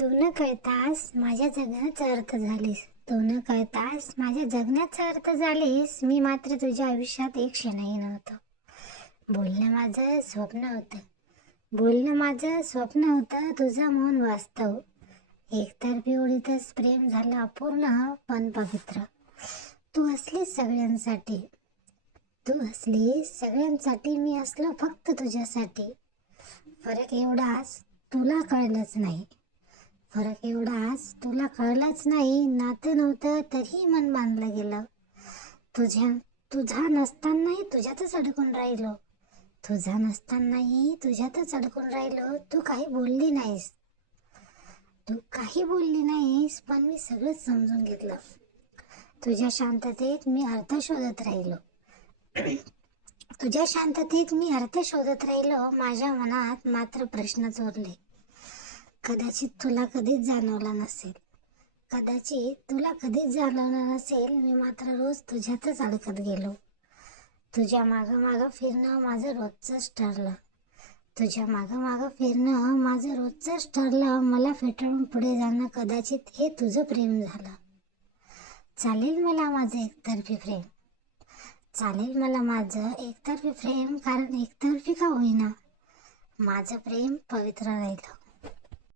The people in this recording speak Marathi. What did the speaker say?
तू न कळतास माझ्या जगण्याचा अर्थ झालीस. तू न कळतास माझ्या जगण्याचा अर्थ झालीस. मी मात्र तुझ्या आयुष्यात एक क्षणही नव्हतं. बोलणं माझं स्वप्न होतं. बोलणं माझं स्वप्न होतं, तुझं मौन वास्तव. एकतर्फी ओळीतच प्रेम झालं अपूर्ण पण पवित्र. तू असलीस सगळ्यांसाठी. तू असलीस सगळ्यांसाठी, मी असलो फक्त तुझ्यासाठी. फरक एवढाच तुला कळलंच नाही. फरक एवढाच तुला कळलंच नाही. नातं नव्हतं तरी मन बांधलं गेलं. तुझा नसतानाही तुझ्यातच अडकून राहिलो. तुझा नसतानाही तुझ्यातच अडकून राहिलो. तू काही बोलली नाहीस. तू काही बोलली नाहीस, पण मी सगळंच समजून घेतलं. तुझ्या शांततेत मी अर्थ शोधत राहिलो. तुझ्या शांततेत मी अर्थ शोधत राहिलो. माझ्या मनात मात्र प्रश्नच उरले. कदाचित तुला कधीच जाणवलं नसेल. कदाचित तुला कधीच जाणवलं नसेल. मी मात्र रोज तुझ्यातच अडकत गेलो. तुझ्या मागं मागं फिरणं माझं रोजचंच ठरलं. तुझ्या मागं मागं फिरणं माझं रोजचंच ठरलं. मला फेटाळून पुढे जाणं कदाचित हे तुझं प्रेम झालं. चालेल मला माझं एकतर्फी प्रेम. चालेल मला माझं एकतर्फी प्रेम, कारण एकतर्फी का होईना माझं प्रेम पवित्र राहिलं.